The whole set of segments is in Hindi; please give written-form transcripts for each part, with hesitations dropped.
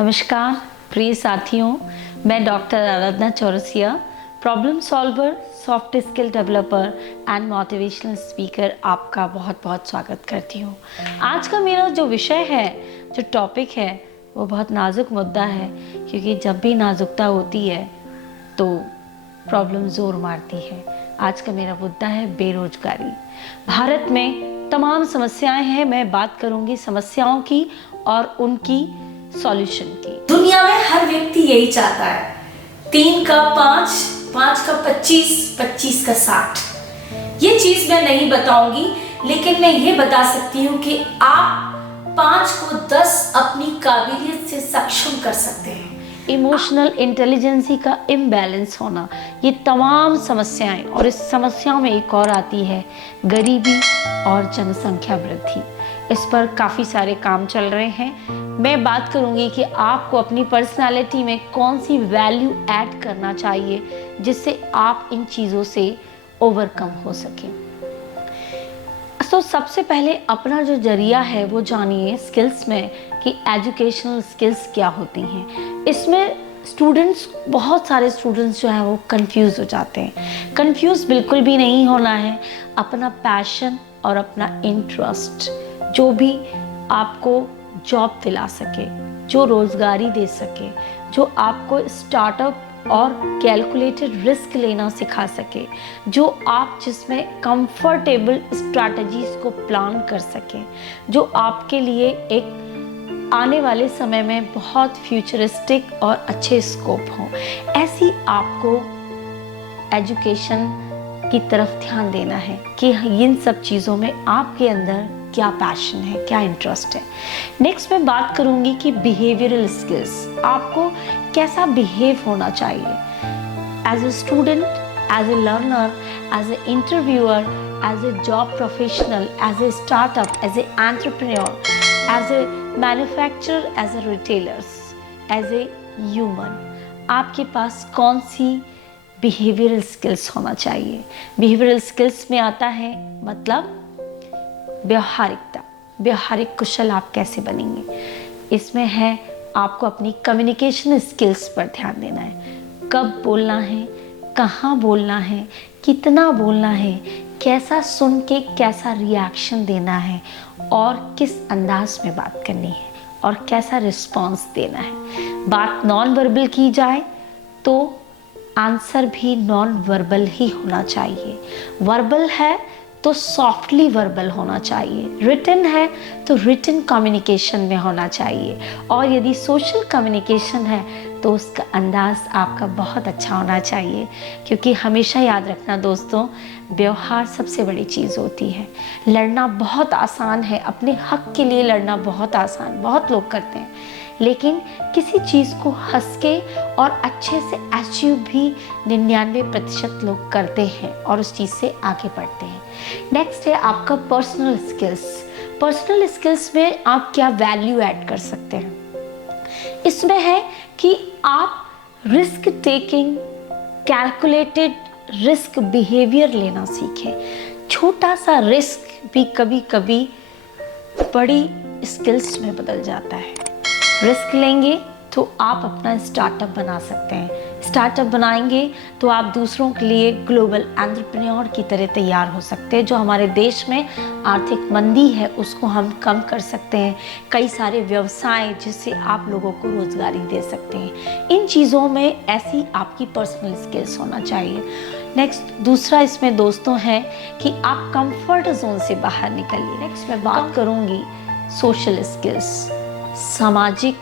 नमस्कार प्रिय साथियों, मैं doctor Aradhana Chaurasia, problem solver, soft skill developer and motivational speaker आपका बहुत बहुत स्वागत करती हूँ। आज का मेरा जो विषय है, जो टॉपिक है, वो बहुत नाजुक मुद्दा है, क्योंकि जब भी नाजुकता होती है तो प्रॉब्लम ज़ोर मारती है। आज का मेरा मुद्दा है बेरोजगारी। भारत में तमाम समस्याएं हैं, मैं बात करूंगी समस्याओं की और उनकी सॉल्यूशन की। दुनिया में हर व्यक्ति यही चाहता है, 3 का 5, 5 का 25, 25 का 60। ये चीज मैं नहीं बताऊंगी, लेकिन मैं ये बता सकती हूँ कि आप 5 को 10 अपनी काबिलियत से सक्षम कर सकते हैं। इमोशनल इंटेलिजेंसी का इम्बैलेंस होना, ये तमाम समस्याएं, और इस समस्याओं में एक और आती है गरीबी और जनसंख्या वृद्धि। इस पर काफ़ी सारे काम चल रहे हैं। मैं बात करूंगी कि आपको अपनी पर्सनालिटी में कौन सी वैल्यू ऐड करना चाहिए जिससे आप इन चीज़ों से ओवरकम हो सके। तो सबसे पहले अपना जो जरिया है वो जानिए स्किल्स में कि एजुकेशनल स्किल्स क्या होती हैं। इसमें बहुत सारे स्टूडेंट्स जो हैं वो कंफ्यूज हो जाते हैं। कंफ्यूज बिल्कुल भी नहीं होना है। अपना पैशन और अपना इंटरेस्ट, जो भी आपको जॉब दिला सके, जो रोजगारी दे सके, जो आपको स्टार्टअप और कैलकुलेटेड रिस्क लेना सिखा सके, जो आप जिसमें कंफर्टेबल स्ट्रैटेजीज को प्लान कर सकें, जो आपके लिए एक आने वाले समय में बहुत फ्यूचरिस्टिक और अच्छे स्कोप हों, ऐसी आपको एजुकेशन की तरफ ध्यान देना है कि इन सब चीज़ों में आपके अंदर क्या पैशन है, क्या इंटरेस्ट है। नेक्स्ट मैं बात करूंगी कि बिहेवियरल स्किल्स, आपको कैसा बिहेव होना चाहिए as a student, as a learner, as a interviewer, as a job professional, as a startup, as a entrepreneur, as a manufacturer, as a retailers, as a human, आपके पास कौन सी बिहेवियरल स्किल्स होना चाहिए। बिहेवियरल स्किल्स में आता है मतलब व्यवहारिकता, व्यवहारिक कुशल आप कैसे बनेंगे। इसमें है आपको अपनी कम्युनिकेशन स्किल्स पर ध्यान देना है। कब बोलना है, कहाँ बोलना है, कितना बोलना है, कैसा सुन के कैसा रिएक्शन देना है, और किस अंदाज में बात करनी है, और कैसा रिस्पॉन्स देना है। बात नॉन वर्बल की जाए तो आंसर भी नॉन वर्बल ही होना चाहिए। वर्बल है तो सॉफ्टली वर्बल होना चाहिए, रिटन है तो रिटन कम्युनिकेशन में होना चाहिए, और यदि सोशल कम्युनिकेशन है तो उसका अंदाज आपका बहुत अच्छा होना चाहिए। क्योंकि हमेशा याद रखना दोस्तों, व्यवहार सबसे बड़ी चीज़ होती है। लड़ना बहुत आसान है, अपने हक के लिए लड़ना बहुत आसान, बहुत लोग करते हैं, लेकिन किसी चीज़ को हंस के और अच्छे से अचीव भी 99% लोग करते हैं और उस चीज़ से आगे बढ़ते हैं। नेक्स्ट है आपका पर्सनल स्किल्स। पर्सनल स्किल्स में आप क्या वैल्यू ऐड कर सकते हैं। इसमें है कि आप risk taking, calculated risk behaviour लेना सीखें। छोटा सा रिस्क भी कभी कभी बड़ी स्किल्स में बदल जाता है। रिस्क लेंगे तो आप अपना स्टार्टअप बना सकते हैं। स्टार्टअप बनाएंगे तो आप दूसरों के लिए ग्लोबल एंटरप्रेन्योर की तरह तैयार हो सकते हैं। जो हमारे देश में आर्थिक मंदी है उसको हम कम कर सकते हैं। कई सारे व्यवसाय जिससे आप लोगों को रोजगारी दे सकते हैं। इन चीज़ों में ऐसी आपकी पर्सनल स्किल्स होना चाहिए। नेक्स्ट दूसरा इसमें दोस्तों है कि आप कंफर्ट जोन से बाहर निकलिए। नेक्स्ट मैं बात करूँगी सोशल स्किल्स, सामाजिक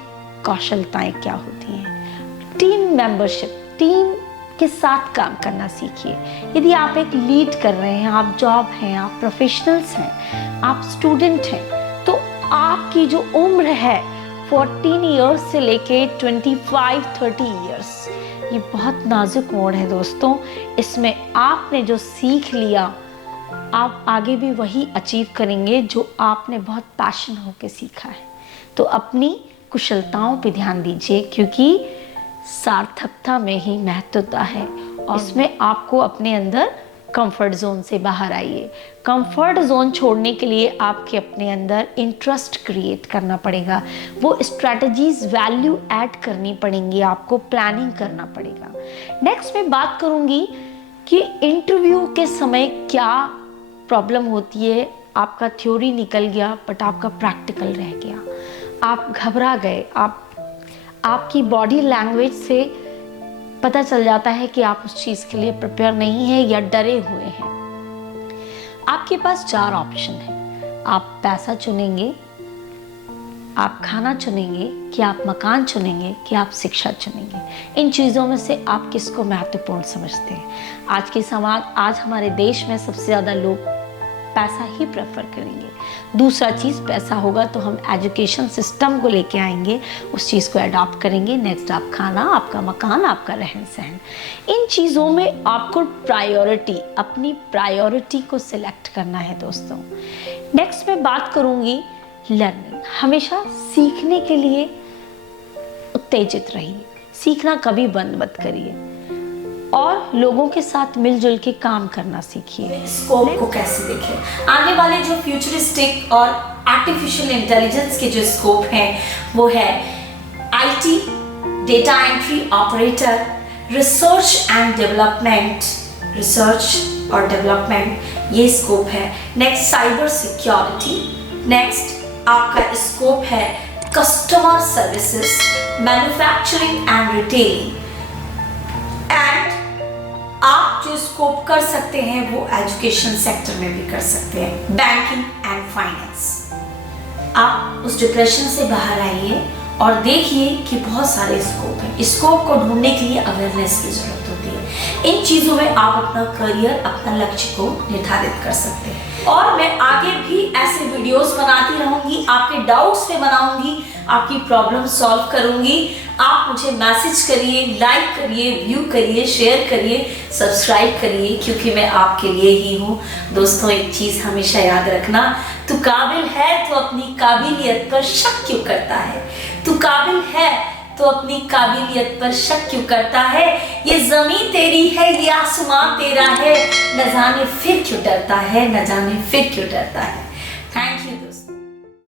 कौशलताएं क्या होती हैं। टीम मेंबरशिप, टीम के साथ काम करना सीखिए। यदि आप एक लीड कर रहे हैं, आप जॉब हैं, आप प्रोफेशनल्स हैं, आप स्टूडेंट हैं, तो आपकी जो उम्र है 14 इयर्स से लेके 25-30 इयर्स, ये बहुत नाजुक मोड़ है दोस्तों। इसमें आपने जो सीख लिया, आप आगे भी वही अचीव करेंगे जो आपने बहुत पैशन होकर सीखा है। तो अपनी कुशलताओं पे ध्यान दीजिए, क्योंकि सार्थकता में ही महत्वता है, और इसमें आपको अपने अंदर कंफर्ट जोन से बाहर आइए। कंफर्ट जोन छोड़ने के लिए आपके अपने अंदर इंटरेस्ट क्रिएट करना पड़ेगा, वो स्ट्रैटेजीज वैल्यू ऐड करनी पड़ेंगी, आपको प्लानिंग करना पड़ेगा। नेक्स्ट मैं बात करूंगी कि इंटरव्यू के समय क्या प्रॉब्लम होती है। आपका थ्योरी निकल गया बट आपका प्रैक्टिकल रह गया, आप घबरा गए, आपकी बॉडी लैंग्वेज से पता चल जाता है कि आप उस चीज़ के लिए प्रिपेयर नहीं है या डरे हुए हैं। आपके पास 4 ऑप्शन है। आप पैसा चुनेंगे, आप खाना चुनेंगे, कि आप मकान चुनेंगे, कि आप शिक्षा चुनेंगे। इन चीज़ों में से आप किसको महत्वपूर्ण समझते हैं? आज हमारे देश में सबसे ज़्यादा लोग पैसा ही प्रेफर करेंगे। दूसरा चीज़ पैसा होगा तो हम एजुकेशन सिस्टम को लेके आएंगे, उस चीज़ को अडॉप्ट करेंगे। नेक्स्ट आप खाना, आपका मकान, आपका रहन सहन। इन चीज़ों में आपको अपनी प्रायोरिटी को सिलेक्ट करना है दोस्तों। नेक्स्ट मैं बात करूँगी लर्निंग। हमेशा सीखने के लिए उत्तेजित रहिए, सीखना कभी बंद मत करिए और लोगों के साथ मिलजुल के काम करना सीखिए। स्कोप को कैसे देखें? आने वाले जो फ्यूचरिस्टिक और आर्टिफिशियल इंटेलिजेंस के जो स्कोप हैं वो है IT, data entry operator, research और डेवलपमेंट, ये स्कोप है। Next cyber security. नेक्स्ट आपका स्कोप है customer services, manufacturing and retailing. आप जो स्कोप कर सकते हैं वो एजुकेशन सेक्टर में भी कर सकते हैं, बैंकिंग एंड फाइनेंस। आप उस डिप्रेशन से बाहर आइए और देखिए कि बहुत सारे स्कोप हैं। स्कोप को ढूंढने के लिए अवेयरनेस की जरूरत होती है। इन चीज़ों में आप अपना करियर, अपना लक्ष्य को निर्धारित कर सकते हैं। और मैं आगे भी ऐसे वीडियोस बनाती रहूंगी, आपके डाउट्स पे बनाऊंगी, आपकी प्रॉब्लम सॉल्व करूंगी। आप मुझे मैसेज करिए, लाइक करिए, व्यू करिए, शेयर करिए, सब्सक्राइब करिए, क्योंकि मैं आपके लिए ही हूँ। दोस्तों एक चीज़ हमेशा याद रखना, तू काबिल है तो अपनी काबिलियत पर शक क्यों करता है? तू काबिल है तो अपनी काबिलियत पर शक क्यों करता है? ये ज़मीन तेरी है, ये आसमान तेरा है, न जाने फिर क्यों डरता है, न जाने फिर क्यों डरता है। Thank you.